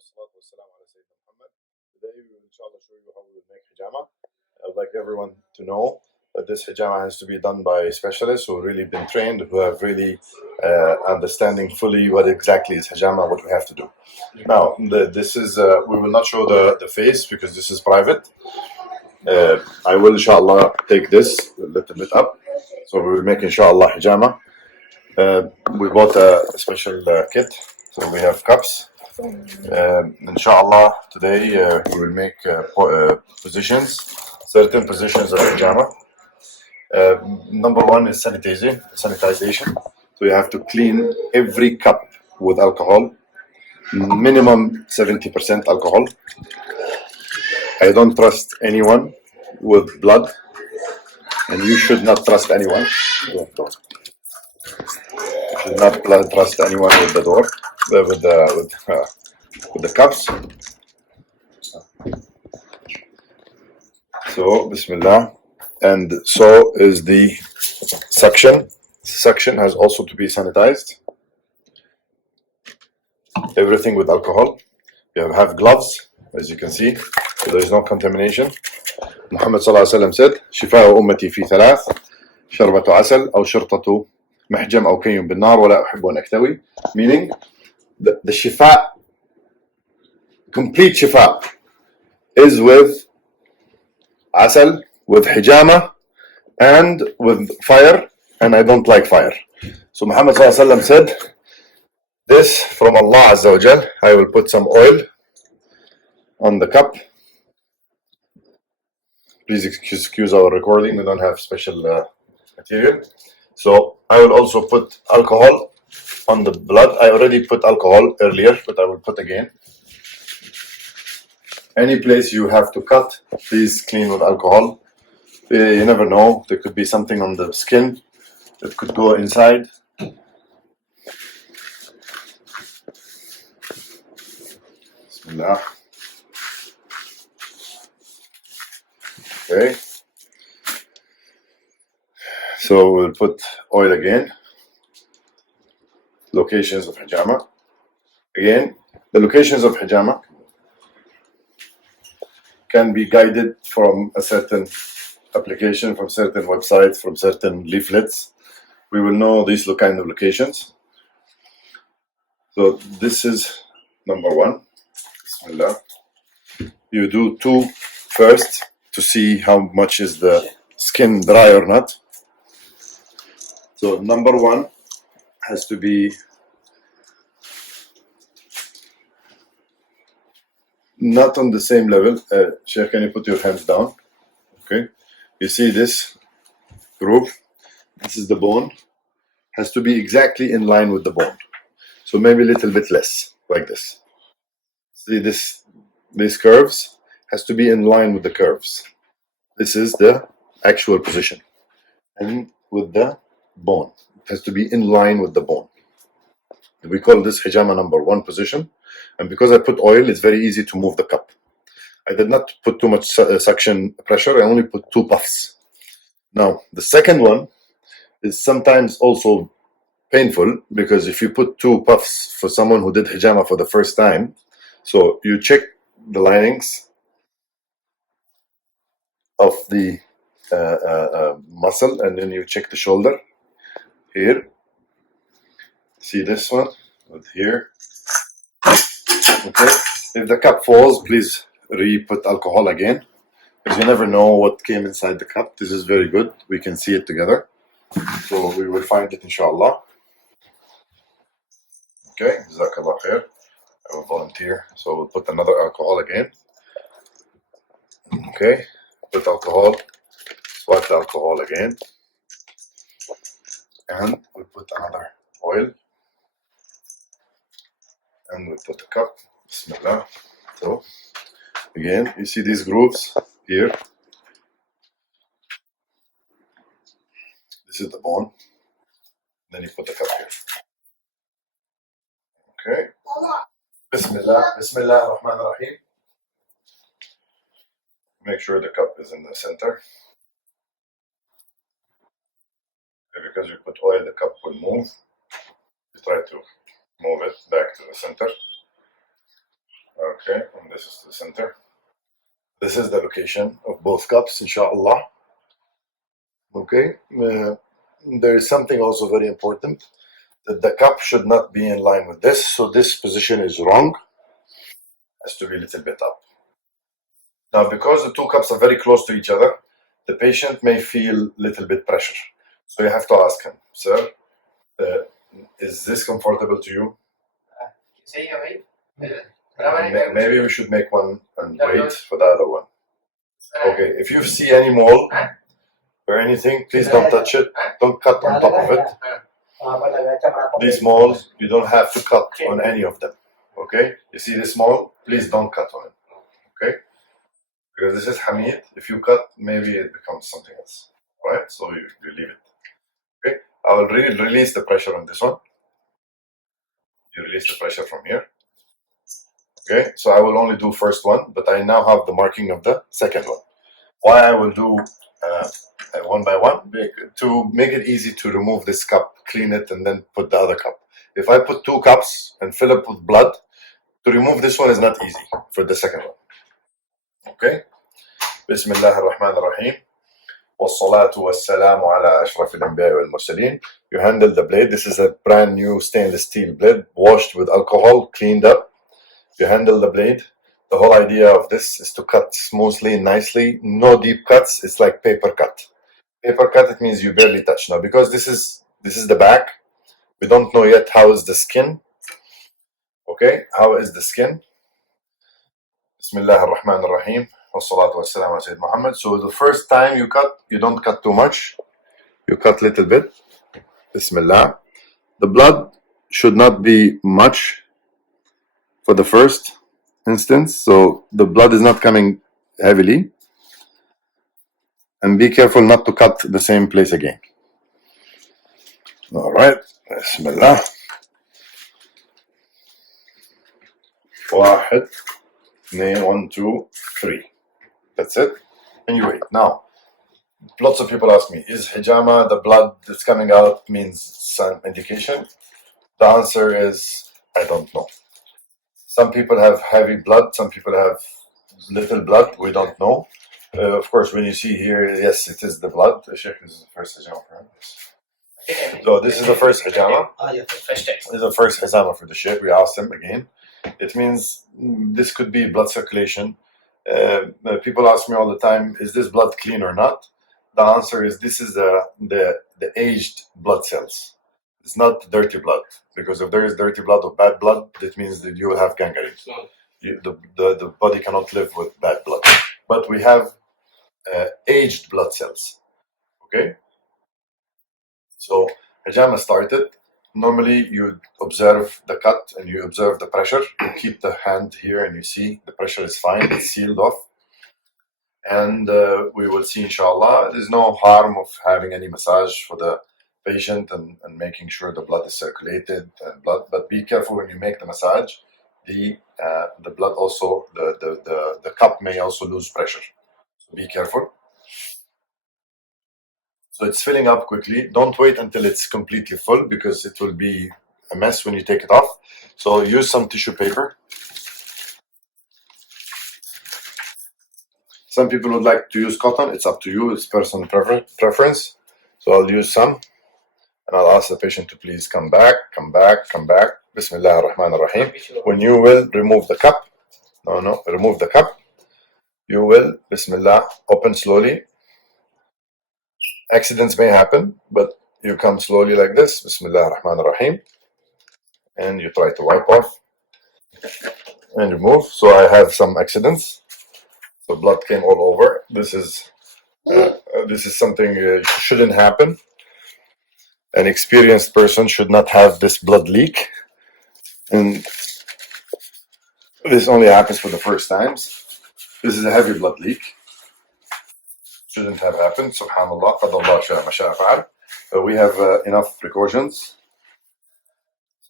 والصلاة والسلام على سيدنا Muhammad. Today we will inshallah show you how we will make hijama. I would like everyone to know that this hijama has to be done by specialists who have really been trained, who have really understanding fully what exactly is hijama, what we have to do. Now, this is, we will not show the face because this is private. I will inshallah take this a little bit up. So we will make inshallah hijama. We bought a special kit. So we have cups. Inshallah, today we will make positions, certain positions of hijama. Number one is sanitization. So you have to clean every cup with alcohol, minimum 70% alcohol. I don't trust anyone with blood, and you should not trust anyone. You should not trust anyone with the door, with the cups. So, Bismillah. And so is the suction. Suction has also to be sanitized. Everything with alcohol. You have gloves, as you can see, so there is no contamination. Muhammad sallallahu alaihi wasallam said, "شفاء أمتي في ثلاث شربة عسل أو شرطة محجم أو كي بالنار ولا أحب أن أكتوي." Meaning, the shifa, complete shifa, is with asal, with hijama, and with fire, and I don't like fire. So Muhammad sallallahu alaihi wasallam said, this from Allah Azza wa Jal, I will put some oil on the cup. Please excuse our recording, we don't have special material. So I will also put alcohol on the blood. I already put alcohol earlier, but I will put again. Any place you have to cut, please clean with alcohol. You never know, there could be something on the skin that could go inside. Bismillah. Okay. So we'll put oil again. Locations of hijama. Again, the locations of hijama can be guided from a certain application, from certain websites, from certain leaflets. We will know these kind of locations. So this is number one. Bismillah. You do two first to see how much is the skin dry or not. So number one has to be not on the same level. Sheikh, can you put your hands down? Okay. You see this groove? This is the bone. Has to be exactly in line with the bone. So maybe a little bit less, like this. See this? These curves has to be in line with the curves. This is the actual position. And with the bone. It has to be in line with the bone. We call this hijama number one position. And because I put oil, it's very easy to move the cup. I did not put too much suction pressure. I only put two puffs. Now, the second one is sometimes also painful because if you put two puffs for someone who did hijama for the first time, so you check the linings of the muscle and then you check the shoulder here. See this one with here. Okay. If the cup falls, please re-put alcohol again because you never know what came inside the cup. This is very good. We can see it together. So we will find it inshallah. Okay, Jazakallah khair. I will volunteer. So we'll put another alcohol again. Okay, put alcohol, swipe the alcohol again. And we'll put another oil. And we'll put the cup. Bismillah. So again, you see these grooves here. This is the bone. Then you put the cup here. Okay. Bismillah. Bismillah ar-Rahman ar-Rahim. Make sure the cup is in the center. Okay, because you put oil, the cup will move. You try to move it back to the center. Okay, and this is the center. This is the location of both cups, inshallah. Okay, there is something also very important, that the cup should not be in line with this, so this position is wrong, has to be a little bit up. Now, because the two cups are very close to each other, the patient may feel a little bit pressure. So you have to ask him, sir, is this comfortable to you? Maybe we should make one and wait for the other one. Okay, if you see any mole or anything, please don't touch it. Don't cut on top of it. These moles, you don't have to cut on any of them. Okay? You see this mole? Please don't cut on it. Okay? Because this is Hamid. If you cut, maybe it becomes something else. Right? So you leave it. Okay? I will release the pressure on this one. You release the pressure from here. Okay? So I will only do first one, but I now have the marking of the second one. Why I will do one by one? To make it easy to remove this cup, clean it, and then put the other cup. If I put two cups and fill up with blood, to remove this one is not easy for the second one. Okay? Bismillah ar-Rahman ar-Rahim. والصلاة والسلام على أشرف الأنبياء والمرسلين. You handle the blade. This is a brand new stainless steel blade, washed with alcohol, cleaned up. You handle the blade. The whole idea of this is to cut smoothly, nicely, no deep cuts. It's like paper cut. Paper cut, it means you barely touch. Now, because this is the back, we don't know yet how is the skin. Okay, how is the skin? Bismillah ar-Rahman ar-Rahim. Wassalatu wassalamu ala Sayyid Muhammad. So the first time you cut, you don't cut too much. You cut little bit. Bismillah. The blood should not be much for the first instance, so the blood is not coming heavily. And be careful not to cut the same place again. All right. Bismillah. واحد, اثنين, 1, 2, 3. That's it. And you wait. Now, lots of people ask me, is hijama, the blood that's coming out, means some indication? The answer is, I don't know. Some people have heavy blood, some people have little blood, we don't know. Of course, when you see here, yes, it is the blood. The Sheikh is the first hijama for him. So this is the first hijama. This is the first hijama for the Sheikh. We asked him again. It means this could be blood circulation. People ask me all the time, is this blood clean or not? The answer is, this is the aged blood cells. It's not dirty blood, because if there is dirty blood or bad blood, that means that you will have gangrene. The body cannot live with bad blood. But we have aged blood cells. Okay? So hijama started. Normally you observe the cut and you observe the pressure. You keep the hand here and you see the pressure is fine, it's sealed off. And we will see, inshallah. There's no harm of having any massage for the patient and making sure the blood is circulated and blood. But be careful when you make the massage. The blood also, the cup may also lose pressure. So be careful. So it's filling up quickly. Don't wait until it's completely full, because it will be a mess when you take it off. So use some tissue paper. Some people would like to use cotton. It's up to you. It's personal preference. So I'll use some. And I'll ask the patient to please come back. Bismillah ar-Rahman ar-Rahim. When you will remove the cup, remove the cup. You will, Bismillah, open slowly. Accidents may happen, but you come slowly like this. Bismillah ar-Rahman ar-Rahim. And you try to wipe off and remove. So I have some accidents. So blood came all over. This is something shouldn't happen. An experienced person should not have this blood leak. And this only happens for the first times. This is a heavy blood leak. Shouldn't have happened. Subhanallah. Qadallah sha'a ma sha'a fa'al. But we have enough precautions.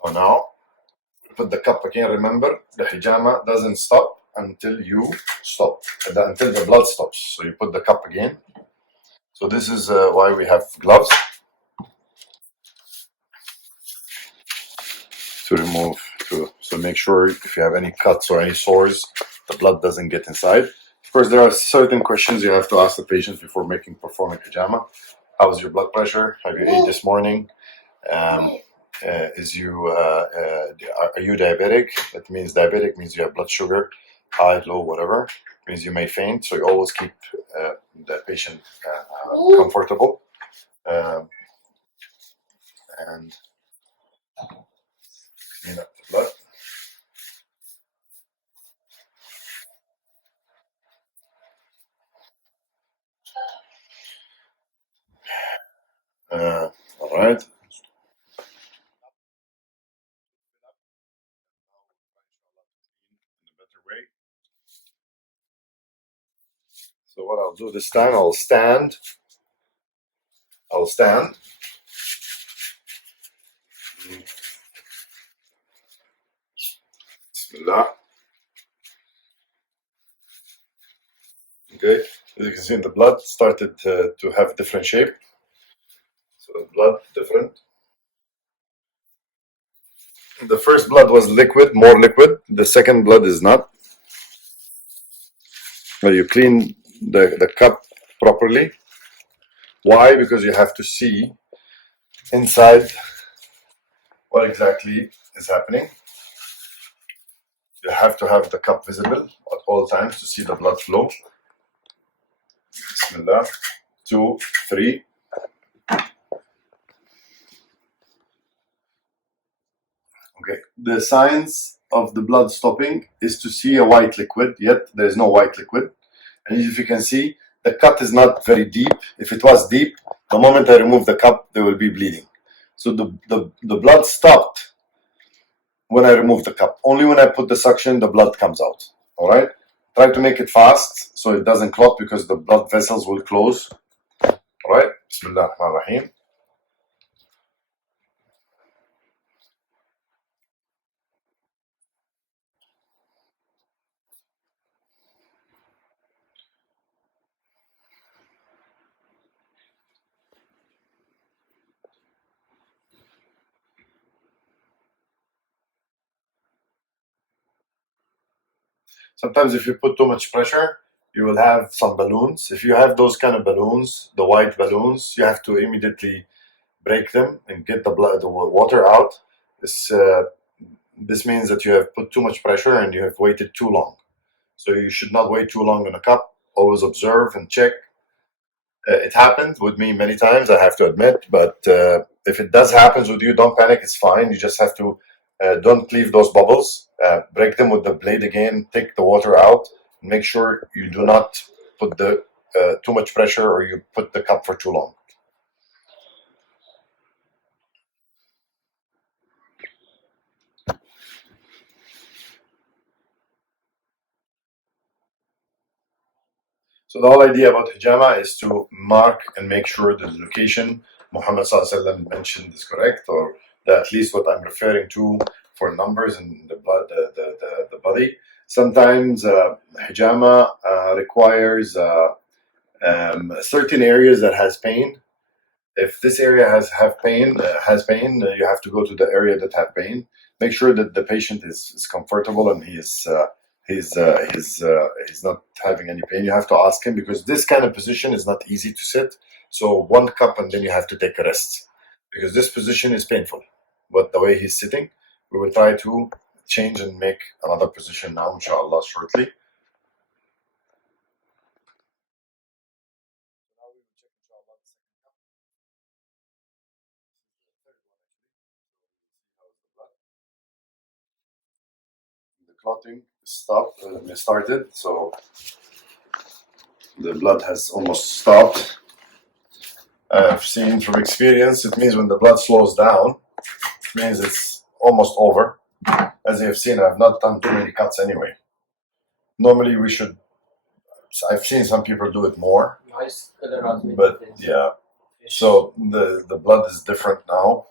So now, put the cup again. Remember, the hijama doesn't stop until you stop, until the blood stops. So you put the cup again. So this is why we have gloves, to remove, to So make sure if you have any cuts or any sores, the blood doesn't get inside. Of course, there are certain questions you have to ask the patient before performing hijama. How's your blood pressure? Have you ate this morning? Um, are you diabetic? That means diabetic means you have blood sugar high, low, whatever. It means you may faint. So you always keep the patient comfortable. And clean up the blood. All right. So what I'll do this time, I'll stand. Bismillah. Okay. As you can see, the blood started to have different shape. So the blood different. The first blood was liquid, more liquid. The second blood is not. Well, you clean the cup properly. Why? Because you have to see inside what exactly is happening. You have to have the cup visible at all times to see the blood flow. Bismillah. 2, 3. Okay. The signs of the blood stopping is to see a white liquid, yet there is no white liquid. And if you can see, the cut is not very deep. If it was deep, the moment I remove the cup, there will be bleeding. So the blood stopped when I remove the cup. Only when I put the suction, the blood comes out. All right? Try to make it fast so it doesn't clot because the blood vessels will close. All right? Bismillah ar-Rahman ar-Rahim. Sometimes if you put too much pressure, you will have some balloons. If you have those kind of balloons, the white balloons, you have to immediately break them and get the water out. This means that you have put too much pressure and you have waited too long. So you should not wait too long in a cup. Always observe and check. It happened with me many times, I have to admit, but if it does happen with you, don't panic. It's fine. You just have to don't leave those bubbles. Break them with the blade again. Take the water out. Make sure you do not put the too much pressure or you put the cup for too long. So the whole idea about hijama is to mark and make sure that the location Muhammad ﷺ mentioned is correct, or that at least what I'm referring to for numbers in the blood, the body. Sometimes hijama requires certain areas that has pain. If this area has pain, you have to go to the area that have pain. Make sure that the patient is comfortable and he's not having any pain. You have to ask him because this kind of position is not easy to sit. So one cup and then you have to take a rest because this position is painful. But the way he's sitting, we will try to change and make another position now, inshallah, shortly. The clotting started, so the blood has almost stopped. I've seen from experience, it means when the blood slows down, it means it's almost over. As you have seen, I've not done too many cuts anyway. Normally we should, I've seen some people do it more, but yeah. So the blood is different now.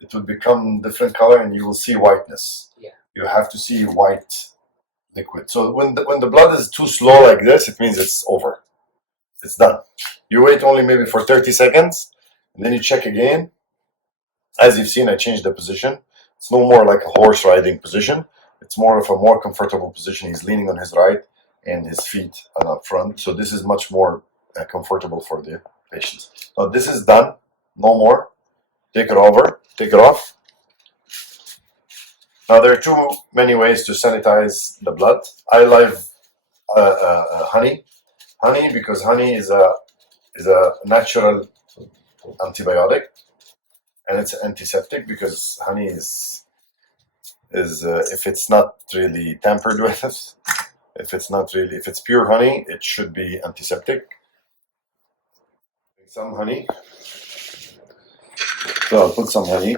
It will become different color and you will see whiteness. Yeah. You have to see white liquid. So when the blood is too slow like this, it means it's over. It's done. You wait only maybe for 30 seconds and then you check again. As you've seen, I changed the position. It's no more like a horse riding position. It's more of a more comfortable position. He's leaning on his right and his feet are up front. So this is much more comfortable for the patients. Now this is done. No more. Take it over. Take it off. Now there are too many ways to sanitize the blood. I like honey. Honey, because honey is a natural antibiotic, and it's antiseptic because honey is if it's not really tampered with, if it's pure honey, it should be antiseptic. Some honey. So I'll put some honey.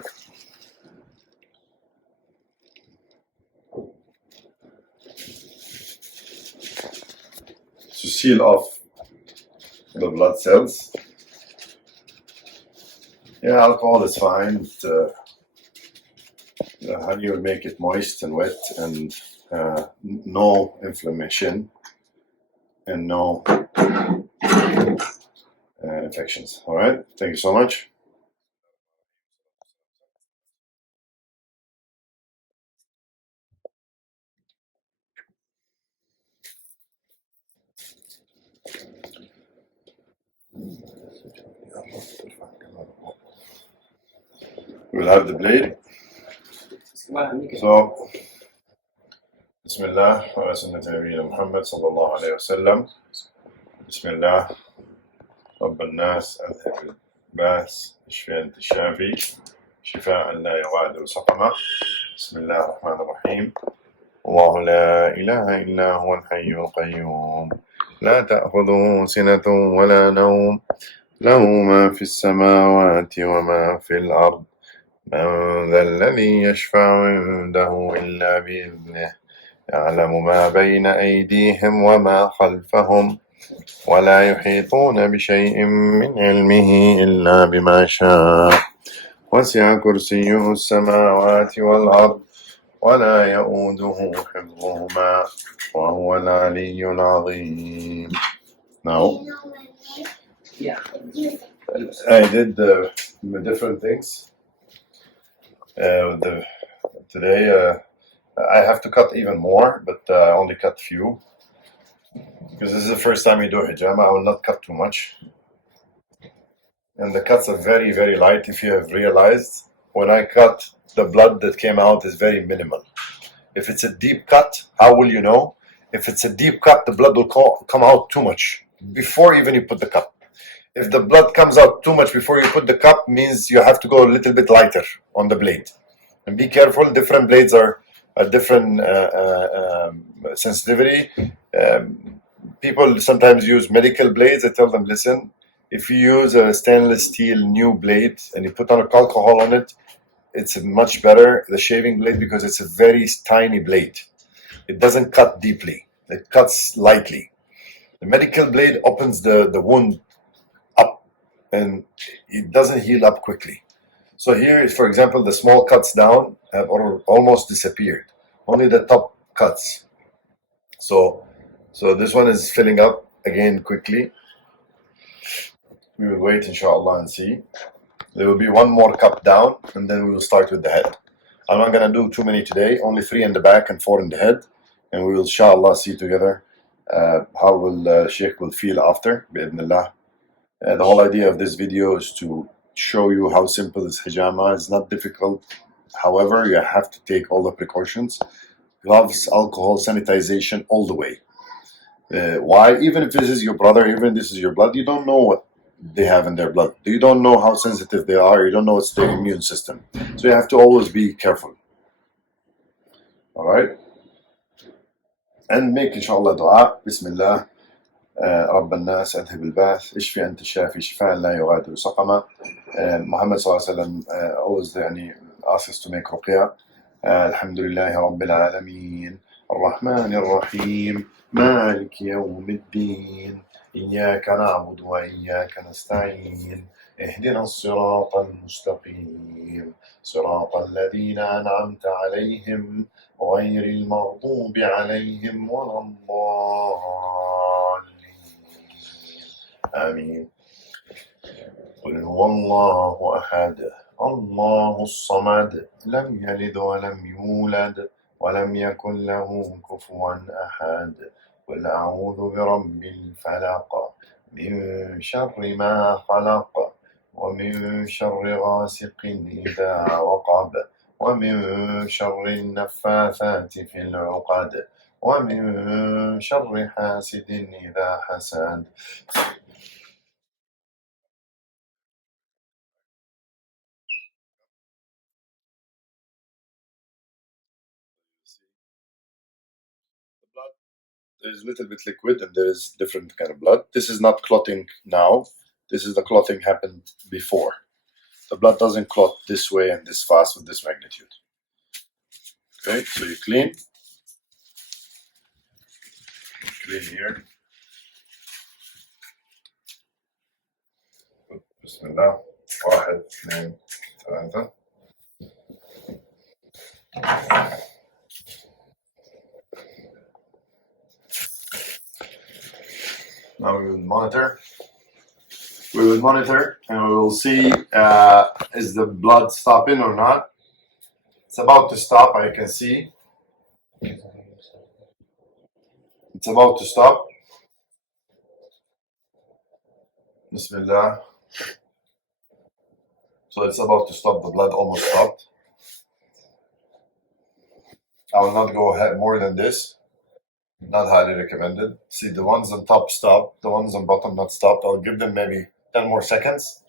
To seal off the blood cells. Yeah, alcohol is fine. The honey will make it moist and wet and no inflammation and no infections. All right, thank you so much. We'll have the blade. So, Bismillah wa sunnat Nabiyyina Muhammad sallallahu alayhi wa sallam. Bismillah. رب الناس أذهب الباس اشفي أنت الشافي شفاء لا يغادر سقما بسم الله الرحمن الرحيم الله لا إله إلا هو الحي القيوم لا تأخذه سنة ولا نوم له ما في السماوات وما في الأرض من ذا الذي يشفع عنده إلا بإذنه يعلم ما بين أيديهم وما خلفهم ولا يحيطون بشيء من علمه إلا بما شاء وسع كرسيه السماوات والأرض ولا يؤوده حفظهما وهو العلي العظيم. Now, I did the different things. Today I have to cut even more, but I only cut few. Because this is the first time we do hijama, I will not cut too much. And the cuts are very, very light. If you have realized, when I cut, the blood that came out is very minimal. If it's a deep cut, how will you know? If it's a deep cut, the blood will come out too much before even you put the cup. If the blood comes out too much before you put the cup, means you have to go a little bit lighter on the blade. And be careful, different blades are a different sensitivity. People sometimes use medical blades. I tell them, listen, if you use a stainless steel new blade and you put on alcohol on it, it's much better, the shaving blade, because it's a very tiny blade. It doesn't cut deeply. It cuts lightly. The medical blade opens the wound up and it doesn't heal up quickly. So here, for example, the small cuts down have almost disappeared. Only the top cuts. So this one is filling up again quickly. We will wait, inshallah, and see. There will be one more cup down, and then we will start with the head. I'm not going to do too many today, only 3 in the back and 4 in the head. And we will, inshallah, see together how Sheikh will feel after, bi'idhnillah. The whole idea of this video is to show you how simple is hijama. It's not difficult. However, you have to take all the precautions. Gloves, alcohol, sanitization, all the way. Why? Even if this is your brother, even if this is your blood, you don't know what they have in their blood. You don't know how sensitive they are. You don't know what's their immune system. So you have to always be careful. All right? And make inshallah dua. Bismillah. رب الناس أذهب الباس اشفي أنت الشافي شفاء لا يغادر سقما. Muhammad sallallahu alaihi wasallam always asks us to make ruqya. الحمد لله رب العالمين الرحمن الرحيم مالك يوم الدين إياك نعبد وإياك نستعين اهدنا الصراط المستقيم صراط الذين أنعمت عليهم غير المغضوب عليهم ولا الضالين آمين قل هو الله أحد الله الصمد لم يلد ولم يولد ولم يكن له كفوا أحد قل أعوذ برب الفلق من شر ما خلق ومن شر غاسق إذا وقب ومن شر النفاثات في العقد ومن شر حاسد إذا حسد. The blood, there's a little bit liquid and there is different kind of blood. This is not clotting now. This is the clotting happened before. The blood doesn't clot this way and this fast with this magnitude. Okay, so you clean here. Bismillah. واحد اثنين ثلاثة. Now we will monitor. We will monitor and we will see is the blood stopping or not. It's about to stop, I can see. It's about to stop. Bismillah. So it's about to stop. The blood almost stopped. I will not go ahead more than this. Not highly recommended. See, the ones on top stopped. The ones on bottom not stopped. I'll give them maybe 10 more seconds.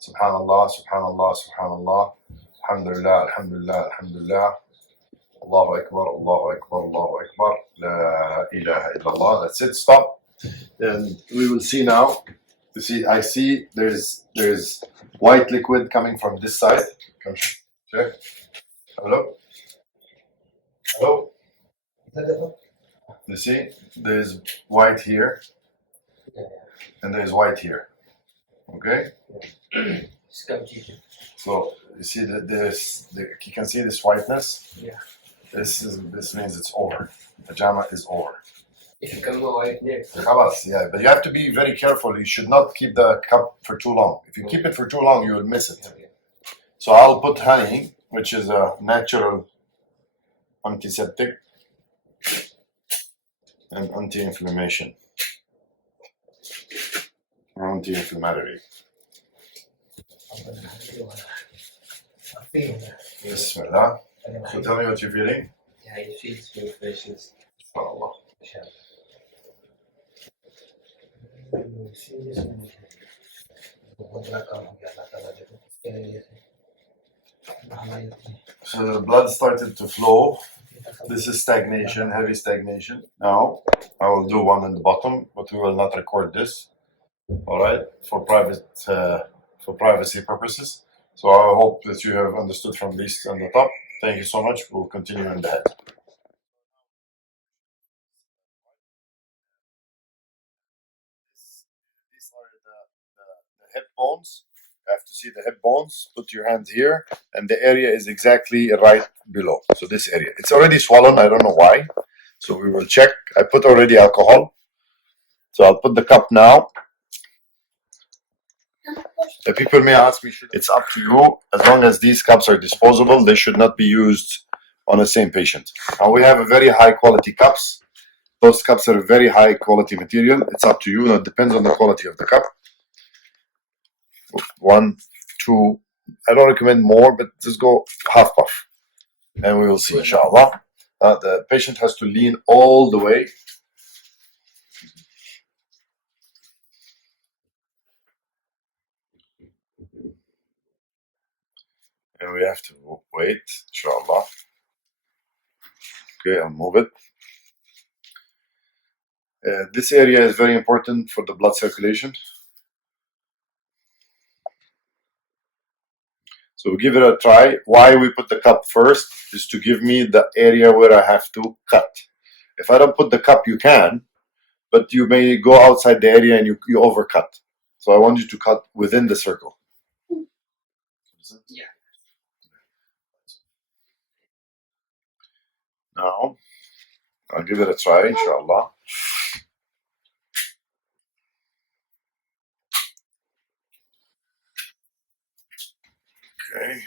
Subhanallah, Subhanallah, Subhanallah. Alhamdulillah, Alhamdulillah, Alhamdulillah. Allahu Akbar, Allahu Akbar, Allahu Akbar. La ilaha illallah. That's it. Stop. And we will see now. You see, I see there's white liquid coming from this side. Come check. Have a look. Hello. You see, there's white here, and there's white here. Okay. So you see that you can see this whiteness. Yeah. This means it's over. The hijama is over. If you come white next. Yeah, but you have to be very careful. You should not keep the cup for too long. If you keep it for too long, you will miss it. So I'll put honey, which is a natural antiseptic and anti-inflammation or anti-inflammatory. Bismillah. So tell me what you're feeling. Yeah, it feels very freshness. SubhanAllah. So the blood started to flow. This is stagnation, heavy stagnation. Now I will do one in the bottom, but we will not record this. All right, for privacy purposes. So I hope that you have understood from this on the top. Thank you so much. We'll continue in the head. These are the hip bones. You have to see the hip bones. Put your hand here, and the area is exactly right below. So this area, it's already swollen. I don't know why. So we will check. I put already alcohol. So I'll put the cup now. The people may ask me, it's up to you. As long as these cups are disposable, they should not be used on the same patient. Now we have a very high quality cups. Those cups are very high quality material. It's up to you. It depends on the quality of the cup. 1, 2. I don't recommend more, but just go half puff, and we will see, inshallah. The patient has to lean all the way. And we have to wait, inshallah. Okay, I'll move it. This area is very important for the blood circulation. So we give it a try. Why we put the cup first is to give me the area where I have to cut. If I don't put the cup, you can, but you may go outside the area and you overcut. So I want you to cut within the circle. Yeah. Now, I'll give it a try, inshallah. Okay.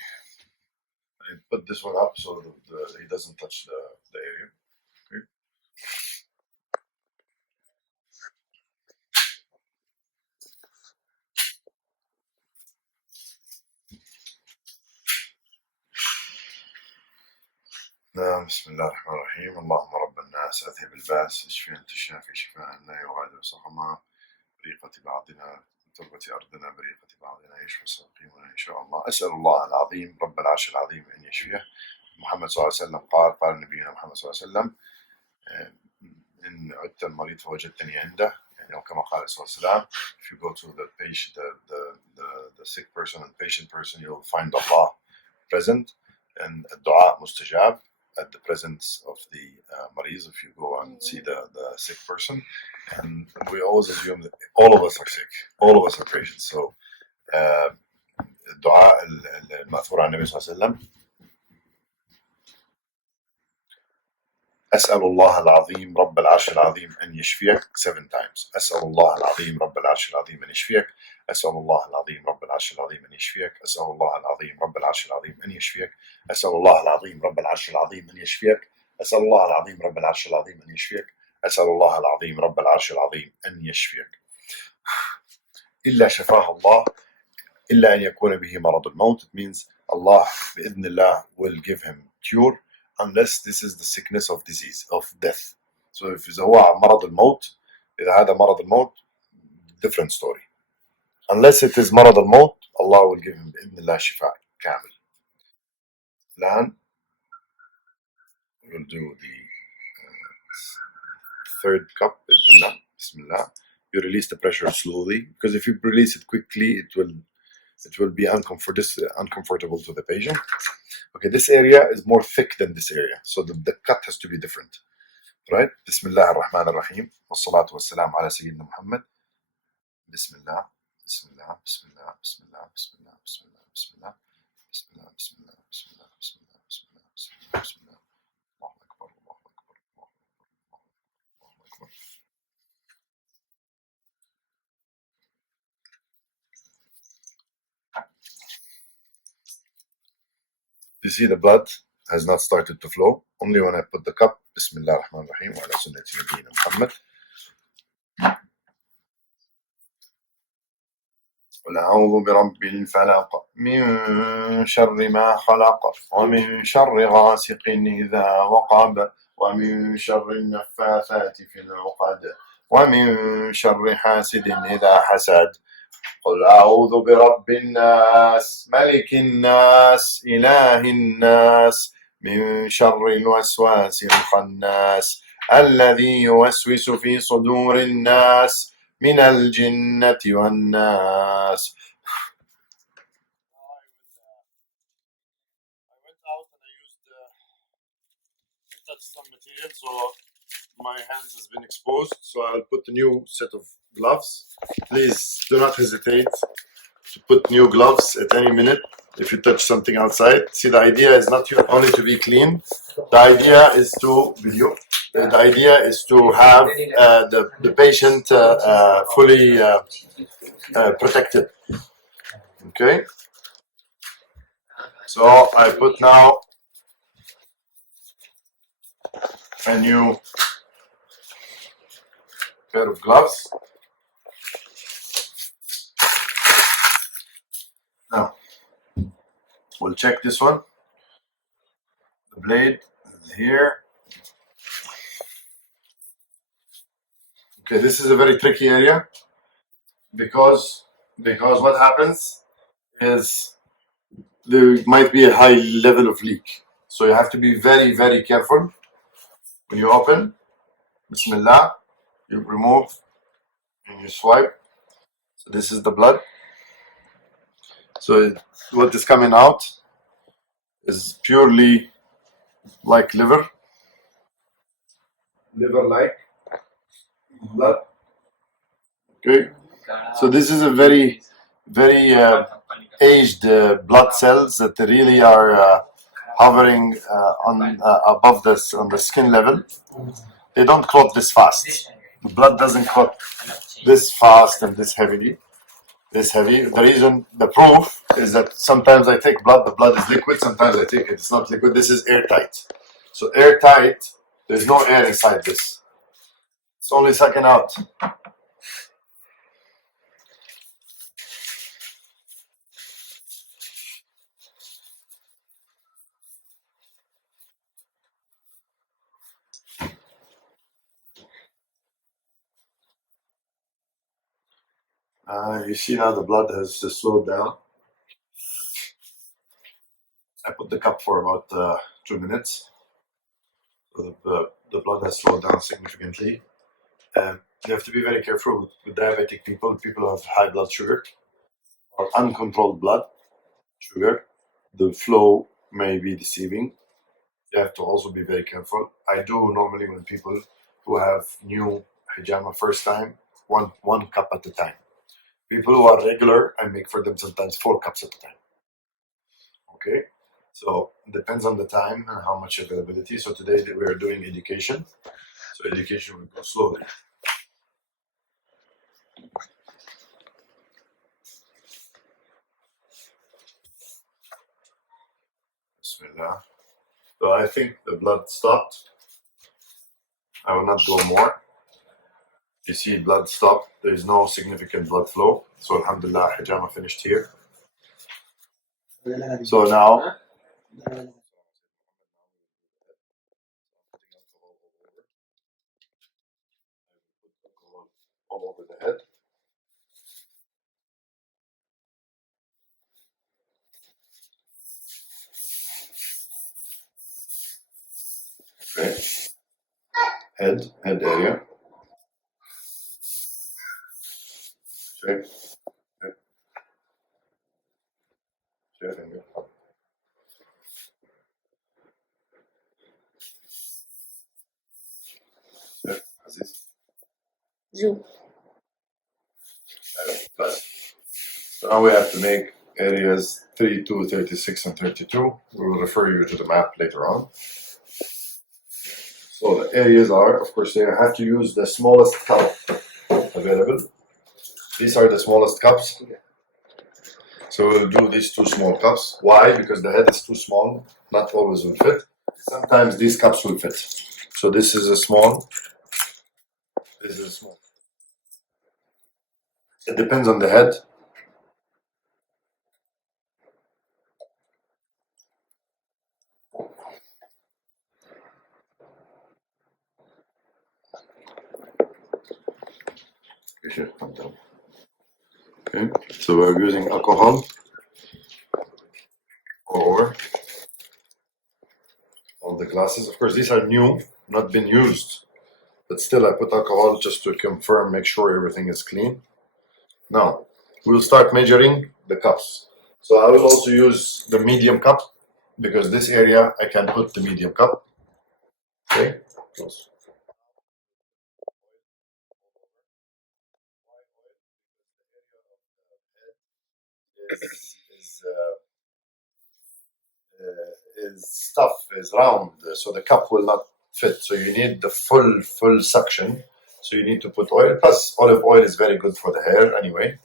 I put this one up so that he doesn't touch the area. Okay. بسم الله الرحمن الرحيم. اللهم رب الناس أذهب الباس اشفي أنت الشافي شفاء لا يغادر سقما بريقة بعضنا تربة أرضنا بريقة بعضنا يشفى سقيمنا إن شاء الله. أسأل الله العظيم رب العرش العظيم أن يشفيه. محمد صلى الله عليه وسلم قال نبينا محمد صلى الله عليه وسلم إن عدت المريض فوجدتني عنده، يعني أو كما قال صلى الله عليه وسلم. If you go to the patient, the sick person and patient person, you'll find Allah present and dua mustajab at the presence of the mariz. If you go and see the sick person, and we always assume that all of us are sick, all of us are patients. So الدعاء المأثور عن النبي صلى الله عليه وسلم: أسأل الله العظيم رب العرش العظيم أن يشفيك 7 times. أسأل الله العظيم رب العرش العظيم أن يشفيك. أسأل الله العظيم رب العرش العظيم أن يشفيك. أسأل الله العظيم رب العرش العظيم أن يشفيك. أسأل الله العظيم رب العرش العظيم أن يشفيك. أسأل الله العظيم رب العرش العظيم أن يشفيك. أسأل الله العظيم رب العرش العظيم أن يشفيك. إلا شفاه الله إلا أن يكون به مرض الموت. It means Allah بإذن الله will give him cure unless this is the sickness of disease, of death. So if إذا هو مرض الموت، إذا هذا مرض الموت, different story. Unless it is مرض الموت, Allah will give him بإذن الله شفاء كامل. الآن we'll do the third cup. Bismillah. You release the pressure slowly, because if you release it quickly, it will be uncomfortable to the patient. Okay, this area is more thick than this area, so the cut has to be different, right? Bismillah ar-Rahman ar-Rahim. Wassalatu wassalam ala Sayyidina Muhammad. Bismillah, Bismillah, Bismillah, Bismillah, Bismillah, Bismillah, Bismillah, Bismillah, Bismillah, Bismillah, Bismillah, Bismillah, Bismillah, Bismillah. Allahu Akbar, Allahu Akbar, Allahu Akbar. You see the blood has not started to flow. Only when I put the cup, Bismillah ar-Rahman ar-Rahim, wa ala sunnati nabiyyina Muhammad. قل أعوذ برب الفلق من شر ما خلق ومن شر غاسق إذا وقب ومن شر النفاثات في العقد ومن شر حاسد إذا حسد. قل أعوذ برب الناس ملك الناس إله الناس من شر الوسواس الخناس الذي يوسوس في صدور الناس من الجنة والناس. I went out and I touched some material, so my hands has been exposed. So I'll put a new set of gloves. Please do not hesitate to put new gloves at any minute if you touch something outside. See, the idea is not only to be clean. The idea is to The idea is to have the patient fully protected. Okay. So I put now a new pair of gloves. Now we'll check this one. The blade is here. Okay, this is a very tricky area because what happens is there might be a high level of leak. So you have to be very, very careful when you open. Bismillah, you remove and you swipe. So this is the blood. So what is coming out is purely like liver-like blood. Okay. So this is a very, very aged blood cells that really are hovering above this on the skin level. They don't clot this fast. The blood doesn't clot this fast and this heavily. this heavy. The reason, the proof is that sometimes I take blood, the blood is liquid, sometimes I take it, it's not liquid. This is airtight. So airtight, there's no air inside this. It's only sucking out. You see now the blood has slowed down. I put the cup for about 2 minutes. So the blood has slowed down significantly. You have to be very careful with diabetic people, people who have high blood sugar or uncontrolled blood sugar. The flow may be deceiving. You have to also be very careful. I do normally when people who have new hijama first time, one cup at a time. People who are regular, I make for them sometimes 4 cups at a time. Okay, so it depends on the time and how much availability. So today we are doing education. So education will go slowly. Bismillah. So I think the blood stopped. I will not go more. You see blood stopped. There is no significant blood flow. So alhamdulillah, hijama finished here. So now all over the head. Okay. Head area. Okay. Aziz. Zoom. So now we have to make areas 32, 36, and 32. We will refer you to the map later on. So the areas are, of course, I have to use the smallest cup available. These are the smallest cups. So we'll do these 2 small cups. Why? Because the head is too small. Not always will fit. Sometimes these cups will fit. So this is a small. This is a small. It depends on the head. Okay, so we're using alcohol or all the glasses. Of course, these are new, not been used, but still I put alcohol just to confirm, make sure everything is clean. Now, we'll start measuring the cups. So I will also use the medium cup because this area I can put the medium cup. Okay, close. Is tough, is round, so the cup will not fit. So you need the full suction. So you need to put oil. Plus, olive oil is very good for the hair anyway.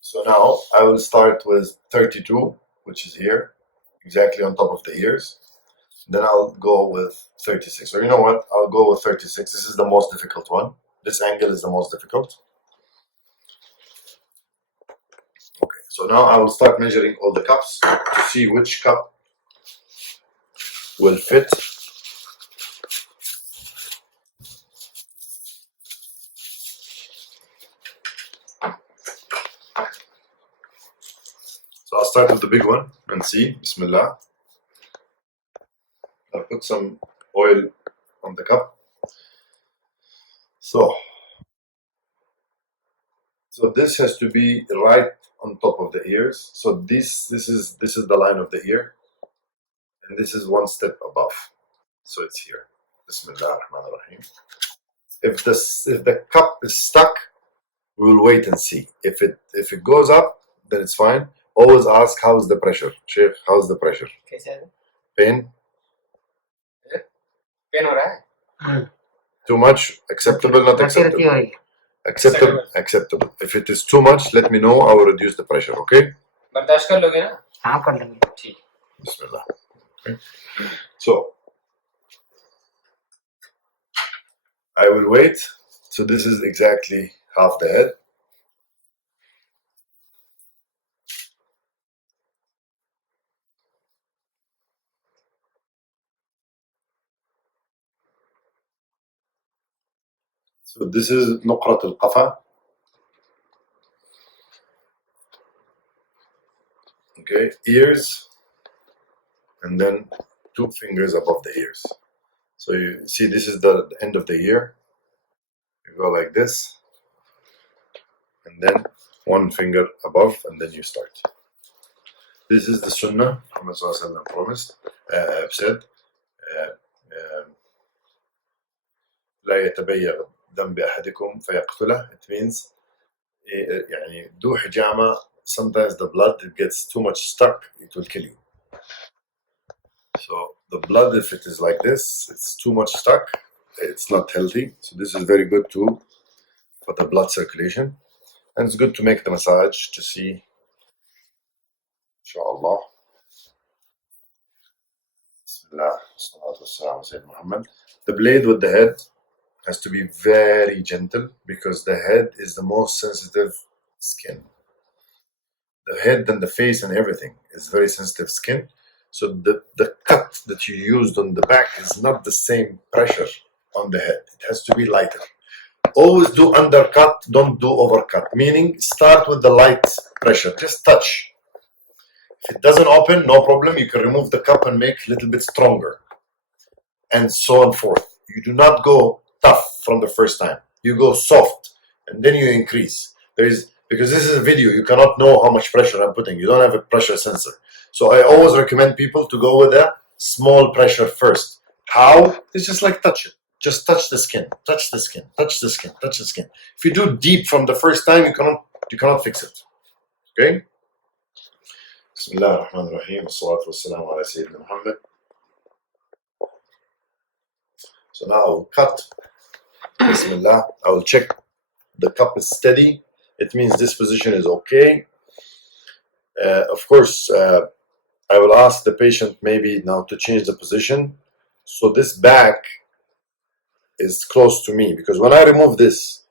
So now I will start with 32, which is here, exactly on top of the ears. Then I'll go with 36. Or you know what? I'll go with 36. This is the most difficult one. This angle is the most difficult. Okay, so now I will start measuring all the cups to see which cup will fit. So I'll start with the big one and see. Bismillah. I'll put some oil on the cup. So this has to be right on top of the ears. So this is the line of the ear, and this is 1 step above. So it's here. Bismillah ar-Rahman ar-Rahim. If the cup is stuck, we will wait and see. If it goes up, then it's fine. Always ask how's the pressure, Sheikh. How's the pressure? Pain? Pain हो रहा है Too much? Acceptable? Not acceptable? Acceptable. Acceptable. If it is too much, let me know. I will reduce the pressure. Okay. बर्दाश्त कर लोगे ना? हाँ कर लेंगे. ठीक. Bismillah. Okay. So I will wait. So this is exactly half the head. So this is نقرة القفا. Okay, ears, and then 2 fingers above the ears. So you see, this is the end of the ear. You go like this, and then 1 finger above, and then you start. This is the Sunnah Muhammad Sallallahu Alaihi Wasallam promised, said. لا يتبيغ ذنب أحدكم فيقتله. It means يعني do hijama. Sometimes the blood, it gets too much stuck, it will kill you. So the blood, if it is like this, it's too much stuck, it's not healthy. So this is very good too for the blood circulation, and it's good to make the massage to see, inshallah. Bismillah, salatu wassalam, Sayyid Muhammad. The blade with the head has to be very gentle because the head is the most sensitive skin. The head and the face and everything is very sensitive skin. So the cut that you used on the back is not the same pressure on the head. It has to be lighter. Always do undercut, don't do overcut. Meaning start with the light pressure, just touch. If it doesn't open, no problem. You can remove the cup and make a little bit stronger, and so on forth. You do not go tough from the first time. You go soft, and then you increase. Because this is a video, you cannot know how much pressure I'm putting. You don't have a pressure sensor. So I always recommend people to go with a small pressure first. How? It's just like touch it. Just touch the skin, touch the skin, touch the skin, touch the skin. If you do deep from the first time, you cannot fix it. Okay? Bismillah ar-Rahman ar-Rahim. As-salatu was-salamu ala Sayyidina Muhammad. So now I will cut. Bismillah. I will check the cup is steady. It means this position is okay. Of course, I will ask the patient maybe now to change the position. So this back is close to me, because when I remove this,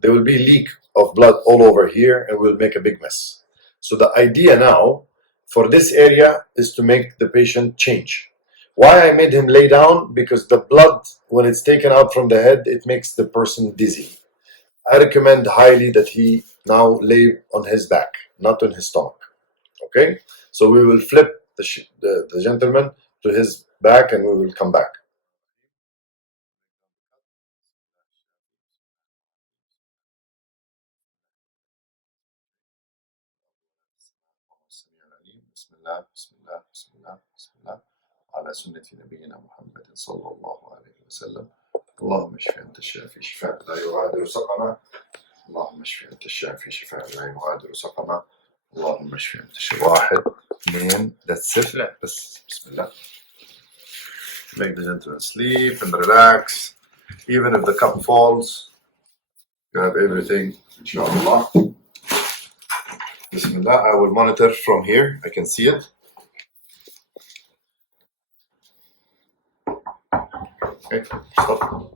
there will be leak of blood all over here and will make a big mess. So the idea now for this area is to make the patient change. Why I made him lay down? Because the blood, when it's taken out from the head, it makes the person dizzy. I recommend highly that he now lay on his back, not on his stomach. Okay? So we will flip the gentleman to his back and we will come back. Bismillah, bismillah, bismillah, bismillah. على سنة نبينا محمد صلى الله عليه وسلم. اللهم اشف أنت الشافي شفاء لا يغادر سقما. اللهم اشف أنت الشافي شفاء لا يغادر سقما. اللهم اشف أنت الشافي. 1 2 that's it. بس بسم الله. Make the gentleman sleep and relax. Even if the cup falls, you have everything, inshallah. Bismillah. I will monitor from here. I can see it. Okay, stop.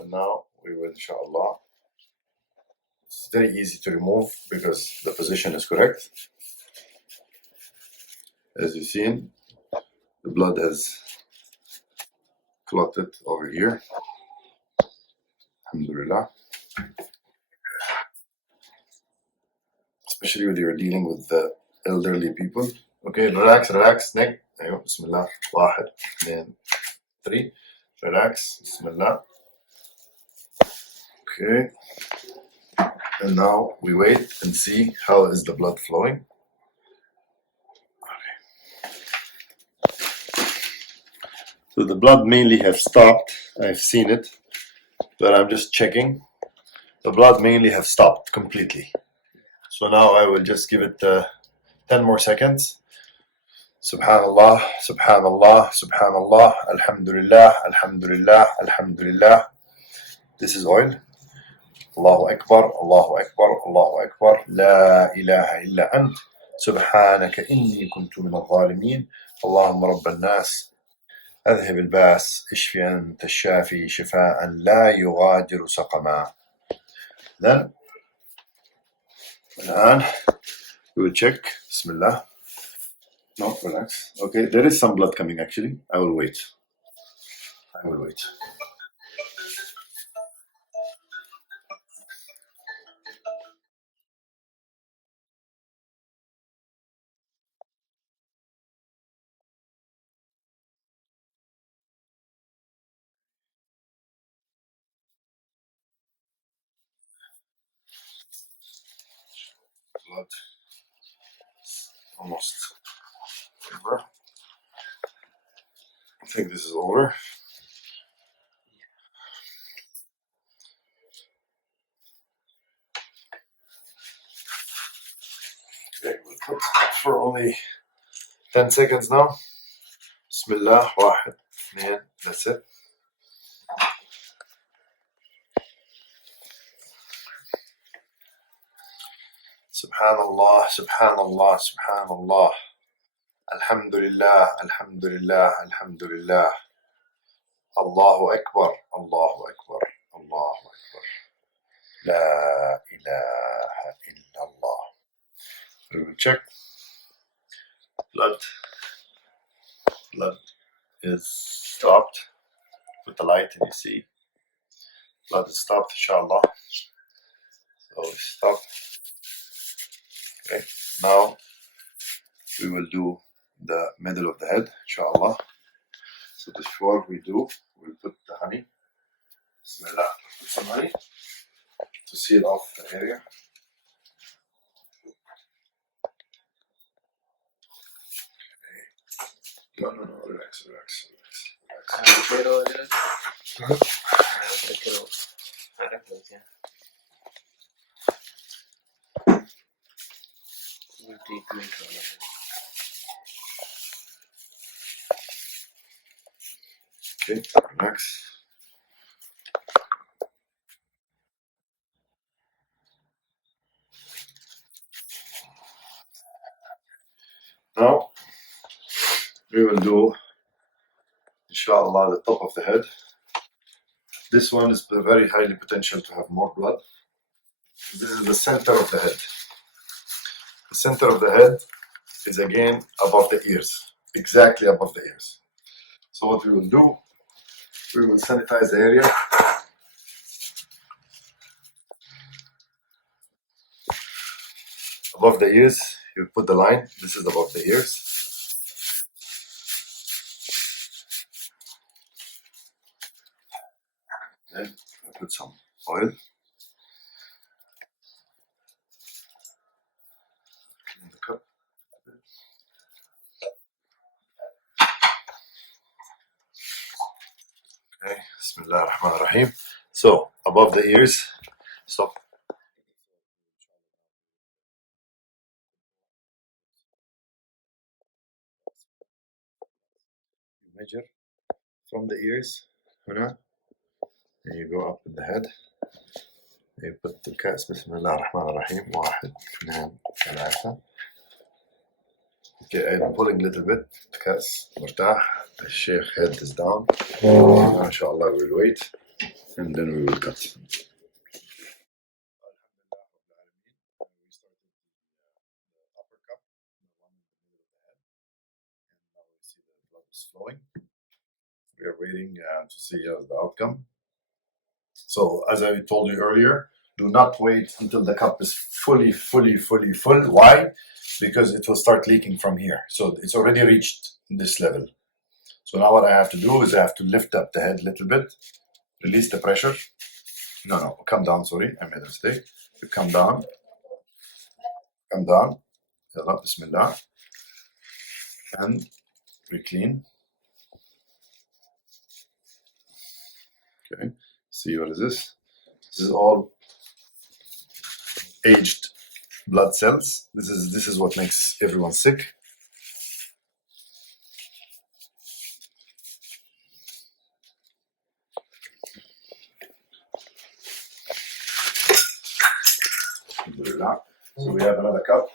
And now we will, inshallah. It's very easy to remove because the position is correct. As you've seen, the blood has clotted over here. Alhamdulillah. Especially when you're dealing with the elderly people. Okay, relax, relax. Neck. Bismillah. 1 2 3. Relax. Bismillah. Okay. And now we wait and see how is the blood flowing. So the blood mainly have stopped. I've seen it, but I'm just checking. The blood mainly have stopped completely. So now I will just give it 10 more seconds. Subhanallah, Subhanallah, Subhanallah, Alhamdulillah, Alhamdulillah, Alhamdulillah. This is oil. Allahu Akbar, Allahu Akbar, Allahu Akbar. La ilaha illa ant. Subhanaka inni kuntu min al-zalimin. Allahumma rabb al-nas. أذهب الباس اشفي أنت الشافي شفاء لا يغادر سقما. Then الآن we will check. Bismillah. No, relax. Okay, there is some blood coming actually. I will wait. I will wait. Blood almost over. I think this is over. Okay, we'll put for only 10 seconds now. Bismillah, واحد, اثنين, that's it. Subhanallah, Subhanallah, Subhanallah. Alhamdulillah, Alhamdulillah, Alhamdulillah. Allahu Akbar, Allahu Akbar, Allahu Akbar. La ilaha illallah. We will check. Blood is stopped. Put the light and you see. Blood is stopped, inshallah. So stop. Okay, now we will do the middle of the head, inshallah. So before we do, we'll put the honey. Bismillah. Put some honey to seal off the area. No, relax. Okay, relax. Now we will do, inshallah, the top of the head. This one is very highly potential to have more blood. This is the center of the head. The center of the head is again above the ears, exactly above the ears. So what we will do, we will sanitize the area. Above the ears, you put the line. This is above the ears. Then I put some oil. Clean the cup. Okay, Bismillah ar-Rahman ar-Rahim. So above the ears, stop. You measure from the ears, and you go up with the head. You put the cats. Bismillah ar-Rahman ar-Rahim. واحد, اثنين, ثلاثة. Okay, I'm pulling a little bit. The cat's مرتاح. The sheikh head is down. Now, inshallah, we'll wait, and then we will cut. Flowing. We are waiting to see the outcome. So as I told you earlier, do not wait until the cup is fully full. Why? Because it will start leaking from here. So it's already reached this level. So now what I have to do is I have to lift up the head a little bit, release the pressure. No, come down, sorry, I made a mistake. You come down. Yalla, Bismillah. And we clean. Okay, see what is this? This is all aged blood cells. This is what makes everyone sick. Alhamdulillah. So we have another cup.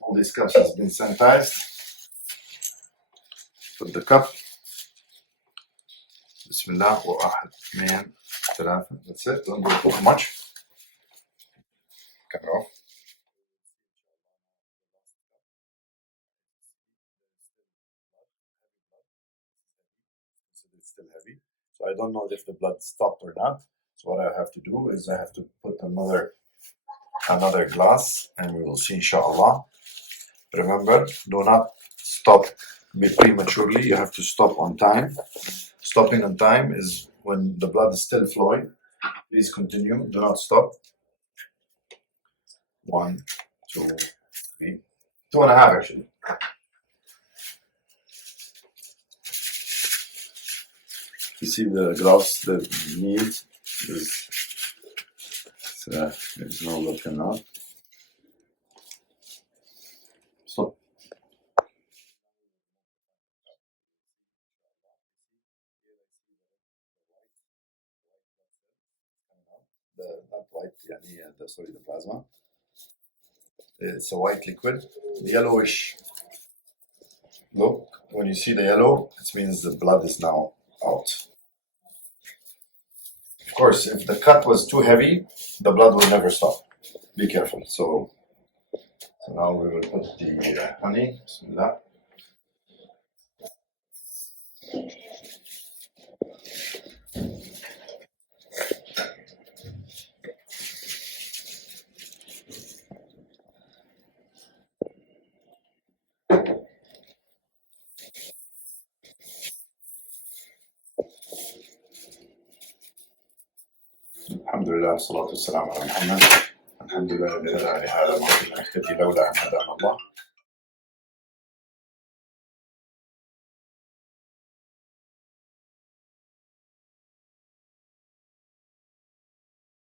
All these cups has been sanitized. Put the cup. Bismillah. واحد اثنين ثلاثة. That's it. Don't do too much. Cut it off. It's still heavy. So I don't know if the blood stopped or not. So what I have to do is I have to put another glass and we will see inshallah. Remember, do not stop prematurely. You have to stop on time. Stopping on time is when the blood is still flowing. Please continue. Do not stop. 1, 2, 3, 2.5 actually. You see the gloves that need there's no looking up. Stop. Not white, the plasma. It's a white liquid, yellowish. Look, when you see the yellow, it means the blood is now out. Of course, if the cut was too heavy, the blood will never stop. Be careful. So now we will put the honey. Bismillah. Alhamdulillah, salatu wassalamu ala Muhammad. Alhamdulillah, la ilaha illa Allah, la ilaha illa Allah.